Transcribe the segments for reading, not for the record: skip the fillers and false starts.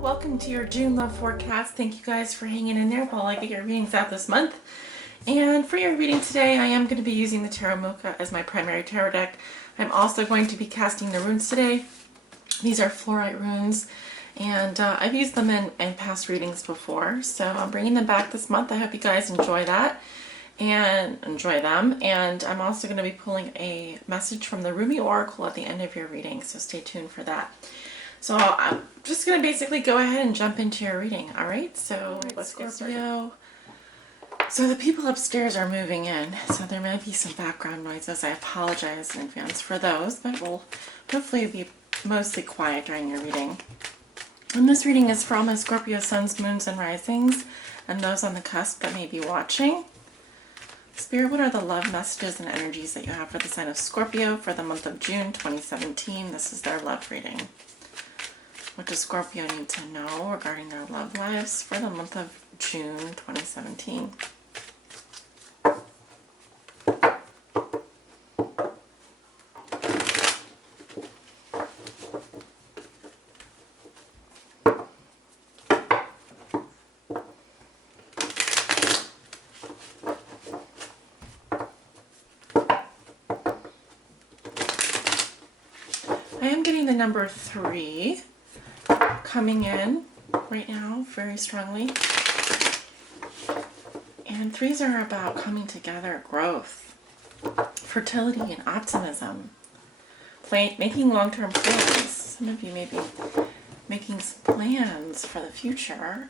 welcome to your June love forecast. Thank you guys for hanging in there while I get your readings out this month. And for your reading today, I am going to be using the Tarot Mocha as my primary tarot deck. I'm also going to be casting the runes today. These are fluorite runes, and I've used them in past readings before, so I'm bringing them back this month. I hope you guys enjoy that and enjoy them. And I'm also going to be pulling a message from the Ruby Oracle at the end of your reading, so stay tuned for that. So I'm just going to basically go ahead and jump into your reading. All right, so let's get started. So the people upstairs are moving in, so there may be some background noises. I apologize in advance for those, but we'll hopefully be mostly quiet during your reading. And this reading is for all my Scorpio Suns, Moons, and Risings, and those on the cusp that may be watching. Spirit, what are the love messages and energies that you have for the sign of Scorpio for the month of June 2017? This is their love reading. What does Scorpio need to know regarding their love lives for the month of June 2017? I am getting the number 3 coming in right now very strongly. And 3s are about coming together, growth, fertility, and optimism. Making long-term plans. Some of you may be making some plans for the future,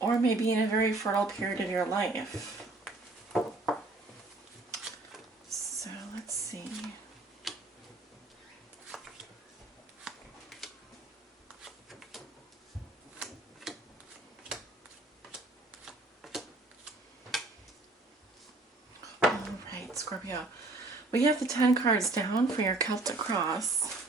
or maybe in a very fertile period of your life. So let's see. Scorpio, we have the 10 cards down for your Celtic cross.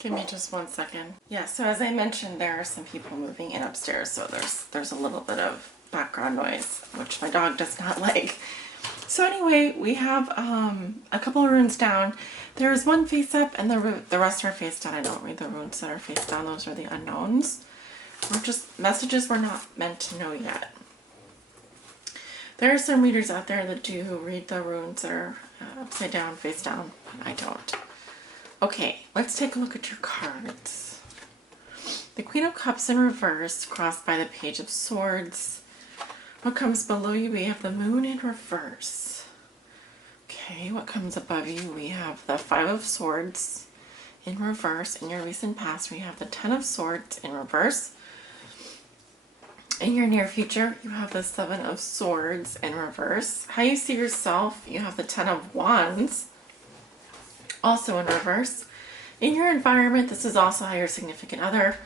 Give me just 1 second. Yeah, so as I mentioned, there are some people moving in upstairs, so there's a little bit of background noise, which my dog does not like. So anyway, we have a couple of runes down. There is one face up, and the rest are face down. I don't read the runes that are face down. Those are the unknowns. Or just messages we're not meant to know yet. There are some readers out there that do read the runes that are upside down, face down. I don't. Okay, let's take a look at your cards. The Queen of Cups in reverse, crossed by the Page of Swords. What comes below you? We have the Moon in reverse. Okay, what comes above you? We have the 5 of Swords in reverse. In your recent past, we have the 10 of Swords in reverse. In your near future, you have the 7 of Swords in reverse. How you see yourself, you have the 10 of Wands, also in reverse. In your environment, this is also how your significant other,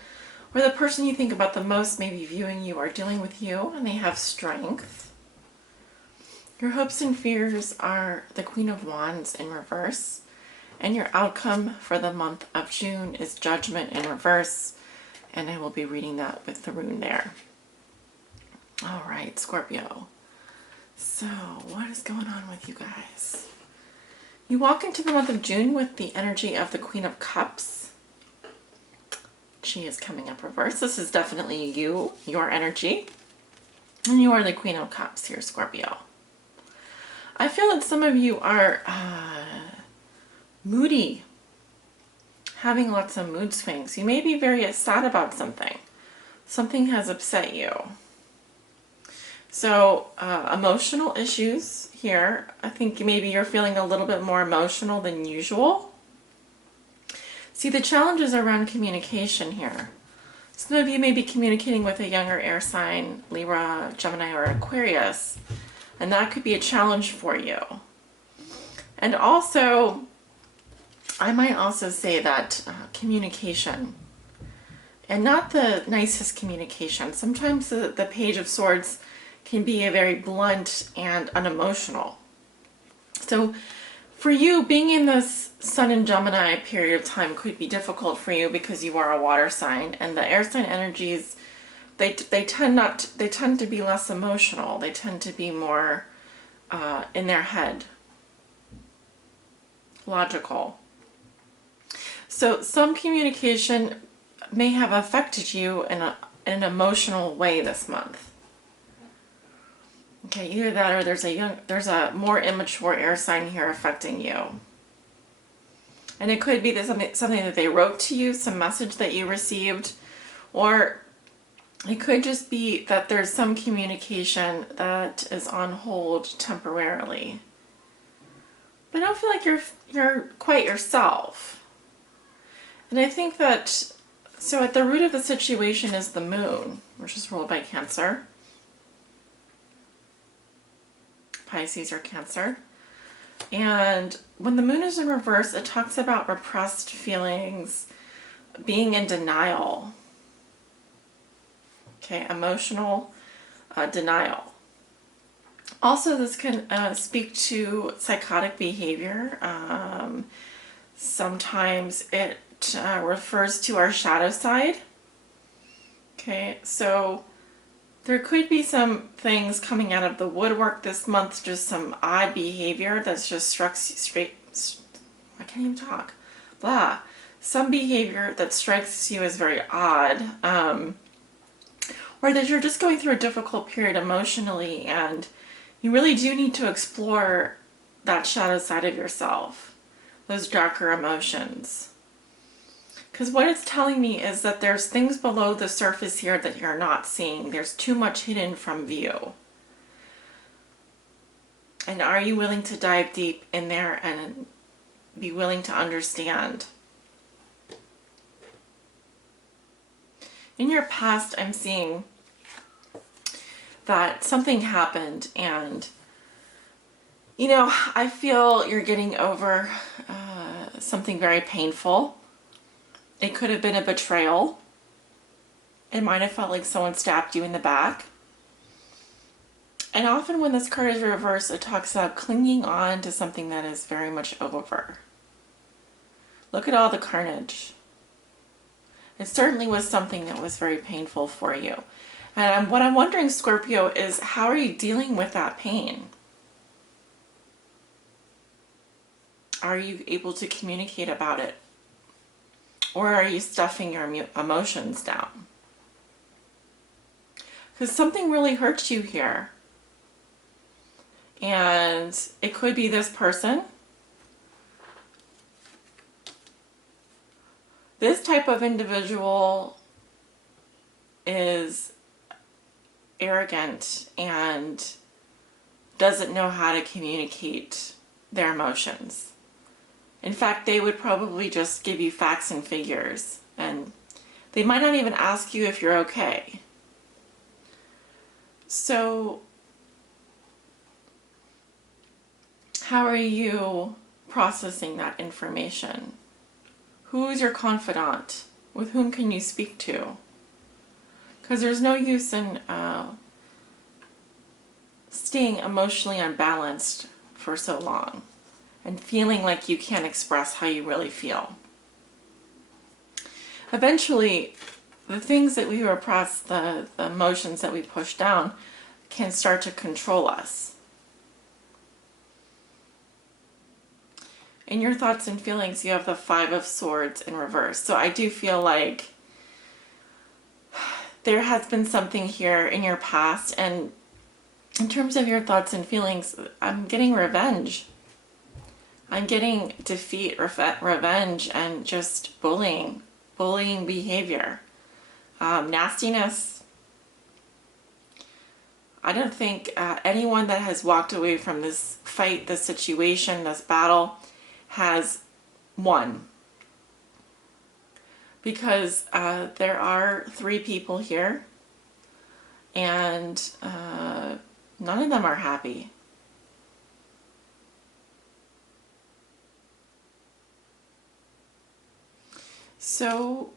or the person you think about the most, may be viewing you or dealing with you, and they have strength. Your hopes and fears are the Queen of Wands in reverse, and your outcome for the month of June is Judgment in reverse, and I will be reading that with the rune there. All right, Scorpio. So, what is going on with you guys? You walk into the month of June with the energy of the Queen of Cups. She is coming up reverse. This is definitely you, your energy. And you are the Queen of Cups here, Scorpio. I feel that some of you are moody, having lots of mood swings. You may be very sad about something. Something has upset you. So emotional issues here. I think maybe you're feeling a little bit more emotional than usual. See, the challenges around communication here. Some of you may be communicating with a younger air sign, Libra, Gemini, or Aquarius, and that could be a challenge for you. And also, I might also say that communication, and not the nicest communication. Sometimes the Page of Swords can be a very blunt and unemotional. So For you, being in this Sun in Gemini period of time could be difficult for you because you are a water sign, and the air sign energies, they tend to be less emotional. They tend to be more in their head, logical. So some communication may have affected you in an emotional way this month. Okay, either that or there's a more immature air sign here affecting you. And it could be something that they wrote to you, some message that you received, or it could just be that there's some communication that is on hold temporarily. But I don't feel like you're quite yourself. And I think that, so at the root of the situation is the moon, which is ruled by Cancer. Pisces or Cancer. And when the moon is in reverse, it talks about repressed feelings, being in denial. Okay, emotional denial. Also, this can speak to psychotic behavior. Sometimes it refers to our shadow side. Okay, so there could be some things coming out of the woodwork this month, just some odd behavior that's just strikes I can't even talk. Blah. Some behavior that strikes you as very odd. Or that you're just going through a difficult period emotionally and you really do need to explore that shadow side of yourself, those darker emotions. Because what it's telling me is that there's things below the surface here that you're not seeing. There's too much hidden from view. And are you willing to dive deep in there and be willing to understand? In your past, I'm seeing that something happened and, you know, I feel you're getting over something very painful. It could have been a betrayal. It might have felt like someone stabbed you in the back. And often when this card is reversed, it talks about clinging on to something that is very much over. Look at all the carnage. It certainly was something that was very painful for you. And what I'm wondering, Scorpio, is how are you dealing with that pain? Are you able to communicate about it? Or are you stuffing your emotions down? Because something really hurts you here. And it could be this person. This type of individual is arrogant and doesn't know how to communicate their emotions. In fact, they would probably just give you facts and figures, and they might not even ask you if you're okay. So, how are you processing that information? Who is your confidant? With whom can you speak to? Because there's no use in staying emotionally unbalanced for so long and feeling like you can't express how you really feel. Eventually, the things that we repress, the emotions that we push down, can start to control us. In your thoughts and feelings, you have the 5 of Swords in reverse. So I do feel like there has been something here in your past, and in terms of your thoughts and feelings, I'm getting revenge. I'm getting defeat, revenge, and just bullying behavior, nastiness. I don't think anyone that has walked away from this fight, this situation, this battle has won. Because there are 3 people here, and none of them are happy. So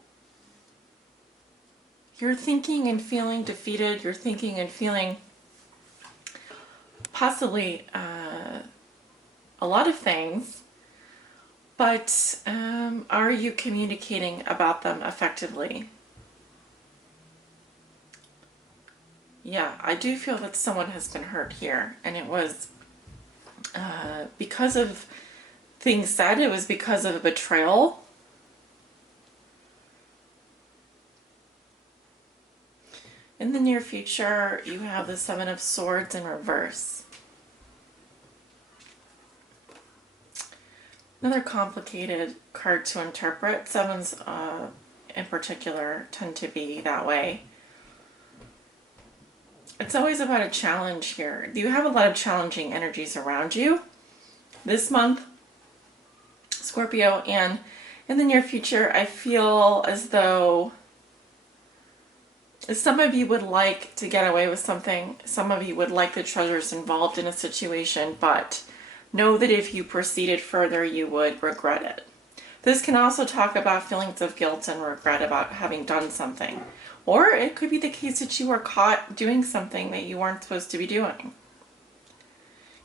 you're thinking and feeling defeated. You're thinking and feeling possibly a lot of things, but are you communicating about them effectively? Yeah, I do feel that someone has been hurt here, and it was because of things said, it was because of a betrayal. In the near future, you have the Seven of Swords in reverse. Another complicated card to interpret. Sevens in particular tend to be that way. It's always about a challenge here. You have a lot of challenging energies around you this month, Scorpio, and in the near future, I feel as though some of you would like to get away with something. Some of you would like the treasures involved in a situation, but know that if you proceeded further, you would regret it. This can also talk about feelings of guilt and regret about having done something. Or it could be the case that you were caught doing something that you weren't supposed to be doing.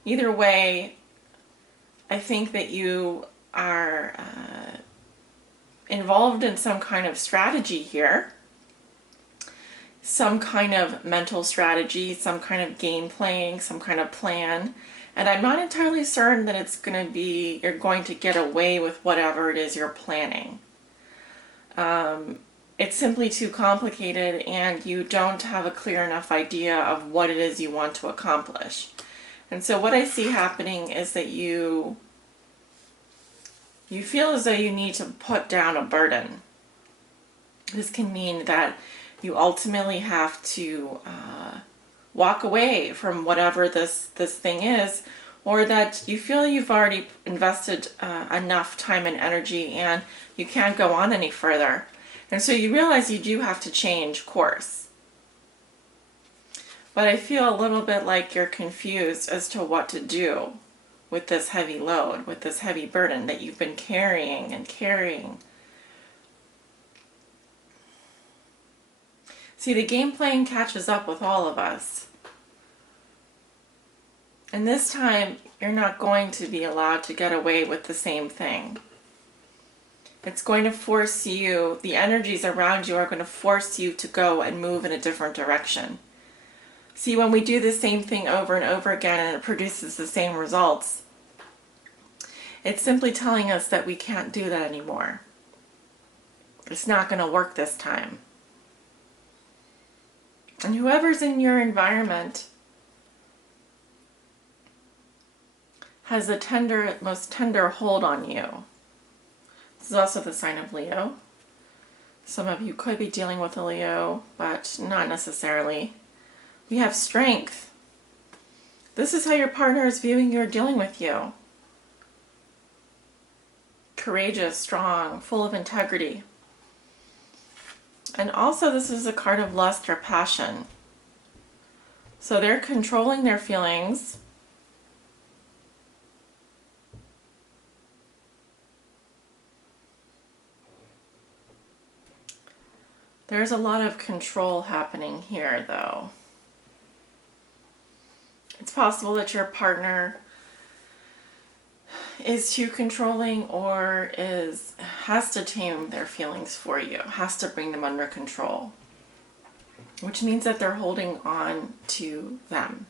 Either way, I think that you are involved in some kind of strategy here. Some kind of mental strategy, some kind of game playing, some kind of plan. And I'm not entirely certain that it's going to be, you're going to get away with whatever it is you're planning. It's simply too complicated, and you don't have a clear enough idea of what it is you want to accomplish. And so what I see happening is that you feel as though you need to put down a burden. This can mean that you ultimately have to walk away from whatever this thing is, or that you feel you've already invested enough time and energy and you can't go on any further. And so you realize you do have to change course. But I feel a little bit like you're confused as to what to do with this heavy load, with this heavy burden that you've been carrying and carrying. See, the game playing catches up with all of us. And this time, you're not going to be allowed to get away with the same thing. It's going to force you, the energies around you are going to force you to go and move in a different direction. See, when we do the same thing over and over again and it produces the same results, it's simply telling us that we can't do that anymore. It's not going to work this time. And whoever's in your environment has a most tender hold on you. This is also the sign of Leo. Some of you could be dealing with a Leo, but not necessarily. We have strength. This is how your partner is viewing you or dealing with you. Courageous, strong, full of integrity. And also this is a card of lust or passion. So they're controlling their feelings. There's a lot of control happening here, though. It's possible that your partner is too controlling or has to tame their feelings for you, has to bring them under control, which means that they're holding on to them.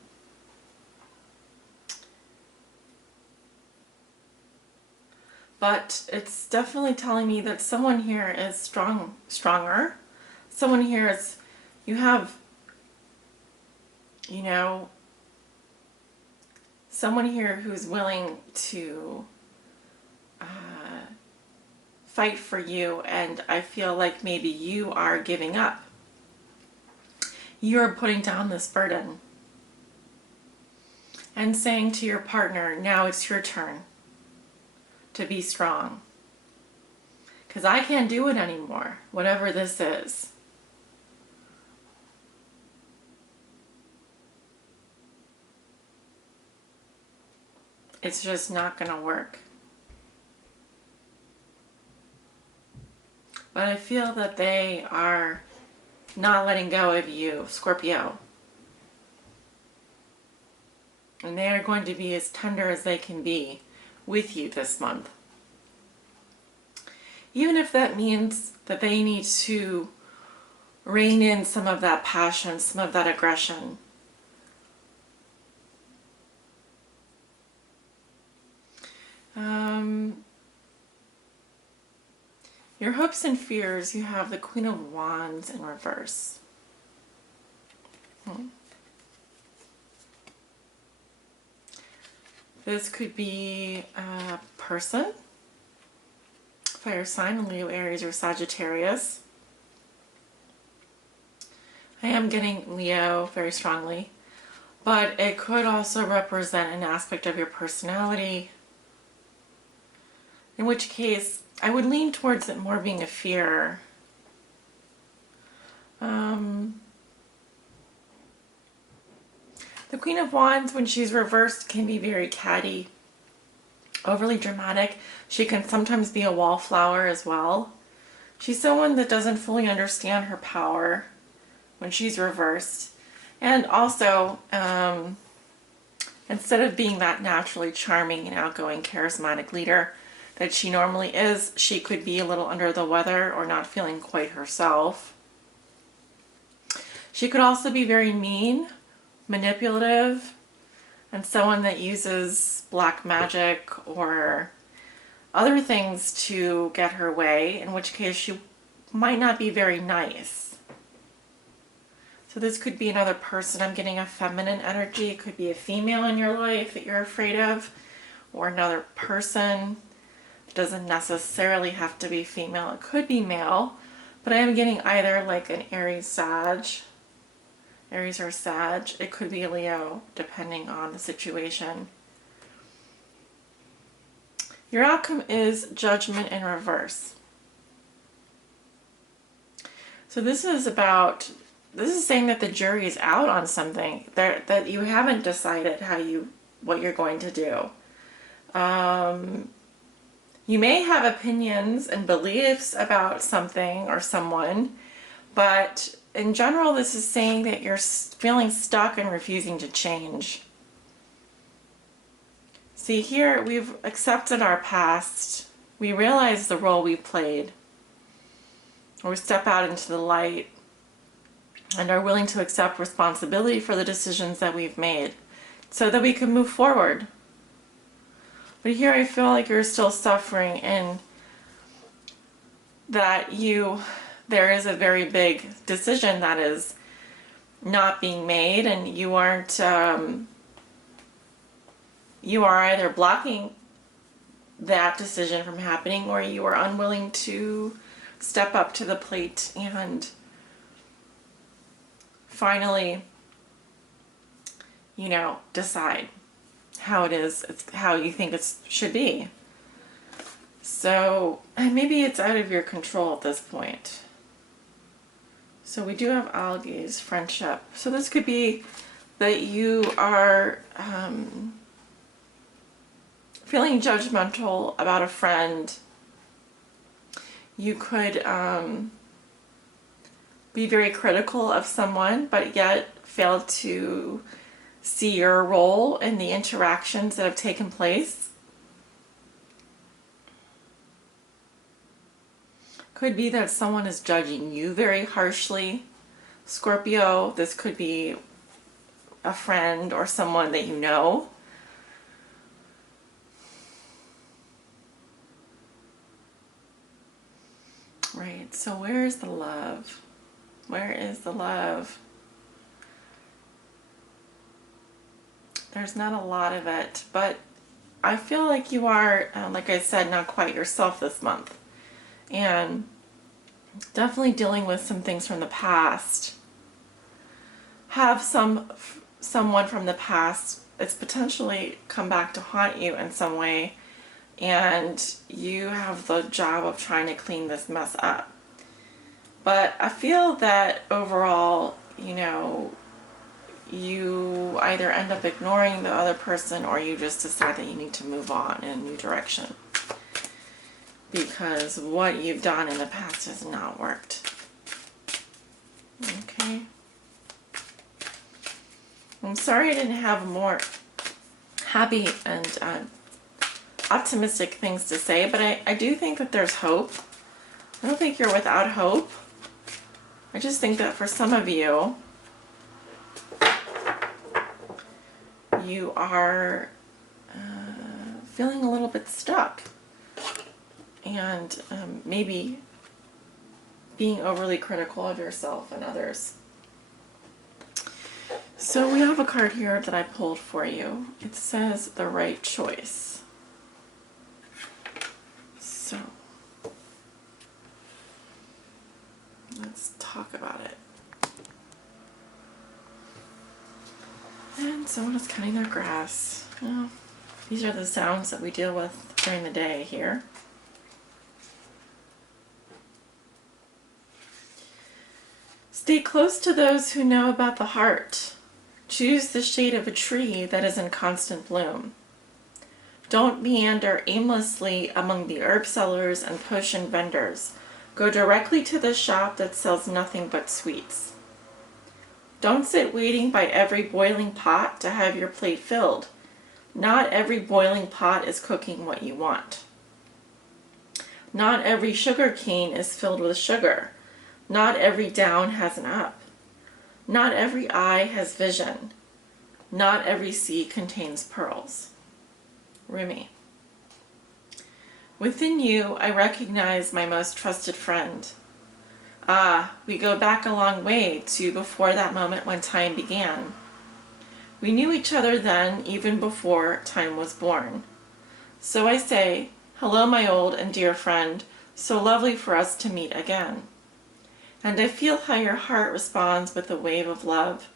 But it's definitely telling me that someone here is stronger. Someone here is, you have, someone here who's willing to fight for you, and I feel like maybe you are giving up. You're putting down this burden and saying to your partner, now it's your turn to be strong. Because I can't do it anymore, whatever this is. It's just not going to work. But I feel that they are not letting go of you, Scorpio. And they are going to be as tender as they can be. with you this month. Even if that means that they need to rein in some of that passion, some of that aggression. Your hopes and fears, you have the Queen of Wands in reverse. This could be a person, fire sign, Leo, Aries, or Sagittarius. I am getting Leo very strongly, but it could also represent an aspect of your personality, in which case I would lean towards it more being a fear. The Queen of Wands, when she's reversed, can be very catty, overly dramatic. She can sometimes be a wallflower as well. She's someone that doesn't fully understand her power when she's reversed. And also, instead of being that naturally charming and outgoing, charismatic leader that she normally is, she could be a little under the weather or not feeling quite herself. She could also be very mean, manipulative, and someone that uses black magic or other things to get her way, in which case she might not be very nice. So this could be another person. I'm getting a feminine energy. It could be a female in your life that you're afraid of, or another person. It doesn't necessarily have to be female. It could be male, but I am getting either like an Aries or Sag. It could be a Leo, depending on the situation. Your outcome is Judgment in reverse. So this is saying that the jury is out on something, that you haven't decided what you're going to do. You may have opinions and beliefs about something or someone, but in general, this is saying that you're feeling stuck and refusing to change. See, here we've accepted our past. We realize the role we played. Or we step out into the light and are willing to accept responsibility for the decisions that we've made so that we can move forward. But here I feel like you're still suffering and that there is a very big decision that is not being made, and you are either blocking that decision from happening, or you are unwilling to step up to the plate and finally, decide how it is, how you think it should be. So, and maybe it's out of your control at this point. So we do have allies, friendship. So this could be that you are feeling judgmental about a friend. You could be very critical of someone, but yet fail to see your role in the interactions that have taken place. Could be that someone is judging you very harshly. Scorpio, this could be a friend or someone that you know. Right, so where is the love? Where is the love? There's not a lot of it, but I feel like you are, like I said, not quite yourself this month. And definitely dealing with some things from the past. Have someone from the past, it's potentially come back to haunt you in some way, and you have the job of trying to clean this mess up. But I feel that overall, you either end up ignoring the other person, or you just decide that you need to move on in a new direction. Because what you've done in the past has not worked. Okay. I'm sorry I didn't have more happy and optimistic things to say, but I do think that there's hope. I don't think you're without hope. I just think that for some of you, you are feeling a little bit stuck and maybe being overly critical of yourself and others. So we have a card here that I pulled for you. It says the right choice. So let's talk about it. And someone is cutting their grass. Well, these are the sounds that we deal with during the day here. Stay close to those who know about the heart. Choose the shade of a tree that is in constant bloom. Don't meander aimlessly among the herb sellers and potion vendors. Go directly to the shop that sells nothing but sweets. Don't sit waiting by every boiling pot to have your plate filled. Not every boiling pot is cooking what you want. Not every sugar cane is filled with sugar. Not every down has an up. Not every eye has vision. Not every sea contains pearls. Rumi. Within you, I recognize my most trusted friend. Ah, we go back a long way to before that moment when time began. We knew each other then, even before time was born. So I say, hello, my old and dear friend, so lovely for us to meet again. And I feel how your heart responds with a wave of love,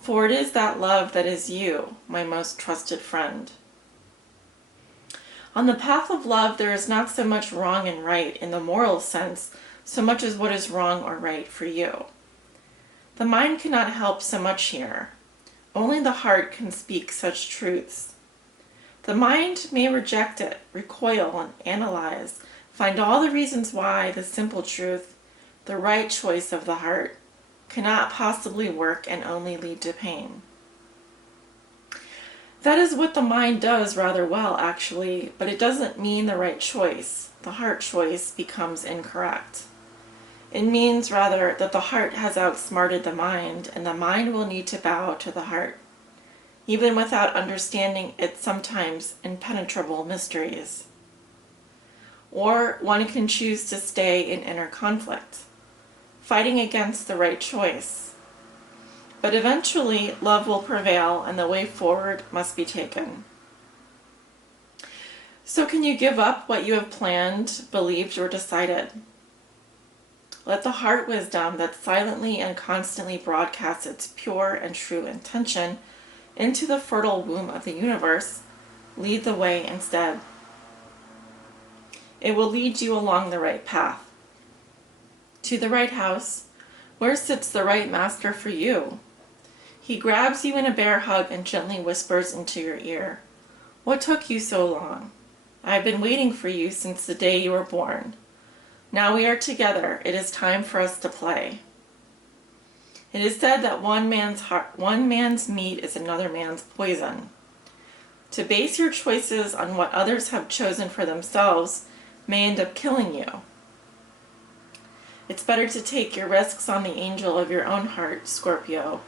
for it is that love that is you, my most trusted friend. On the path of love, there is not so much wrong and right in the moral sense, so much as what is wrong or right for you. The mind cannot help so much here. Only the heart can speak such truths. The mind may reject it, recoil, and analyze, find all the reasons why the simple truth, the right choice of the heart, cannot possibly work and only lead to pain. That is what the mind does rather well, actually, but it doesn't mean the right choice. The heart choice becomes incorrect. It means, rather, that the heart has outsmarted the mind, and the mind will need to bow to the heart, even without understanding its sometimes impenetrable mysteries. Or one can choose to stay in inner conflict, fighting against the right choice. But eventually, love will prevail, and the way forward must be taken. So can you give up what you have planned, believed, or decided? Let the heart wisdom that silently and constantly broadcasts its pure and true intention into the fertile womb of the universe lead the way instead. It will lead you along the right path, to the right house, where sits the right master for you. He grabs you in a bear hug and gently whispers into your ear, "What took you so long? I have been waiting for you since the day you were born. Now we are together. It is time for us to play." It is said that one man's meat is another man's poison. To base your choices on what others have chosen for themselves may end up killing you. It's better to take your risks on the angel of your own heart, Scorpio,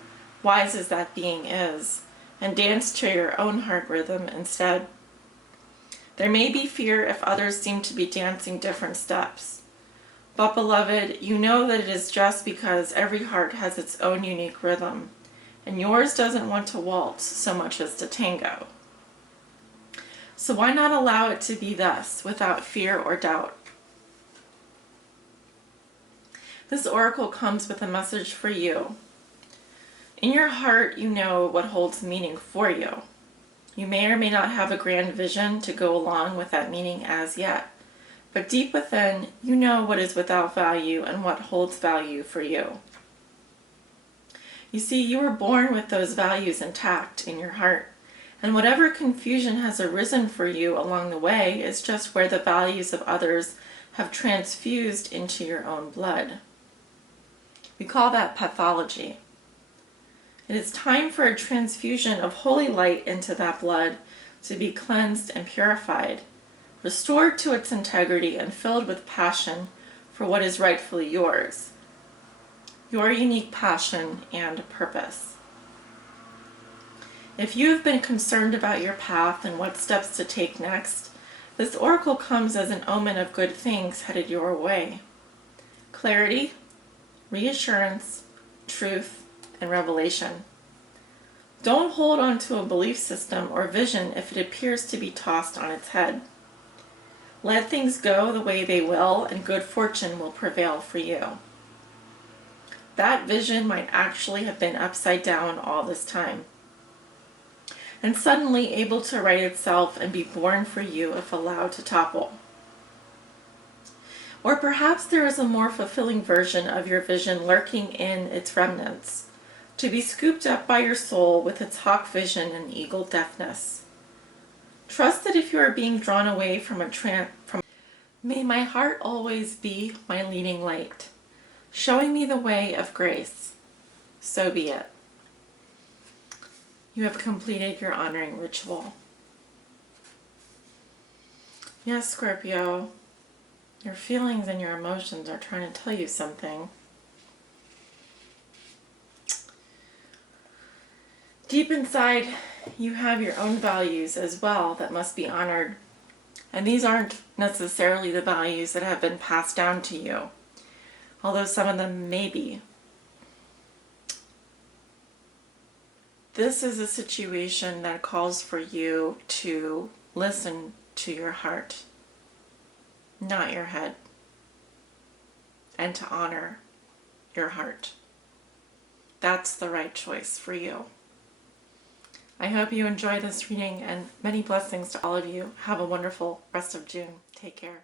wise as that being is, and dance to your own heart rhythm instead. There may be fear if others seem to be dancing different steps. But beloved, you know that it is just because every heart has its own unique rhythm, and yours doesn't want to waltz so much as to tango. So why not allow it to be thus, without fear or doubt? This oracle comes with a message for you. In your heart, you know what holds meaning for you. You may or may not have a grand vision to go along with that meaning as yet. But deep within, you know what is without value and what holds value for you. You see, you were born with those values intact in your heart, and whatever confusion has arisen for you along the way is just where the values of others have transfused into your own blood. We call that pathology. It is time for a transfusion of holy light into that blood to be cleansed and purified. restored to its integrity and filled with passion for what is rightfully yours, your unique passion and purpose. If you have been concerned about your path and what steps to take next, this oracle comes as an omen of good things headed your way. Clarity, reassurance, truth, and revelation. Don't hold on to a belief system or vision if it appears to be tossed on its head. Let things go the way they will, and good fortune will prevail for you. That vision might actually have been upside down all this time, and suddenly able to right itself and be born for you if allowed to topple. Or perhaps there is a more fulfilling version of your vision lurking in its remnants, to be scooped up by your soul with its hawk vision and eagle deftness. Trust that if you are being drawn away from may my heart always be my leading light, showing me the way of grace. So be it. You have completed your honoring ritual. Yes, Scorpio, your feelings and your emotions are trying to tell you something. Deep inside, you have your own values as well that must be honored. And these aren't necessarily the values that have been passed down to you, although some of them may be. This is a situation that calls for you to listen to your heart, not your head, and to honor your heart. That's the right choice for you. I hope you enjoy this reading, and many blessings to all of you. Have a wonderful rest of June. Take care.